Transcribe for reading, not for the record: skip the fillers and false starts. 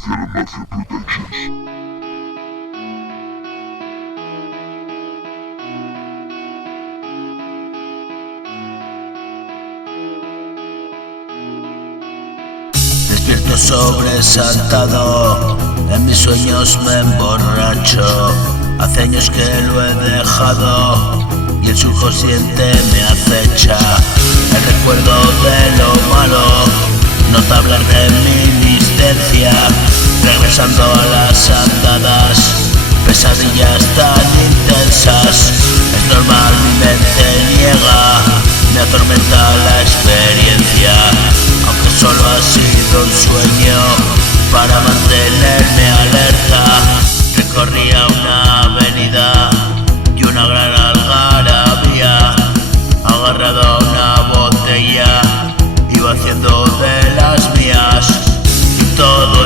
Social and Mafia Productions. Despierto sobresaltado, en mis sueños me emborracho. Hace años que lo he dejado y el subconsciente me acecha. El recuerdo de lo malo nota hablar de mi licencia, regresando a las andadas, pesadillas tan intensas. Es normal, mi mente niega, me atormenta la experiencia, aunque solo ha sido un sueño para mantenerme alerta. Recorría una avenida y una gran algarabía, agarrado a una botella, iba haciendo de las mías y todo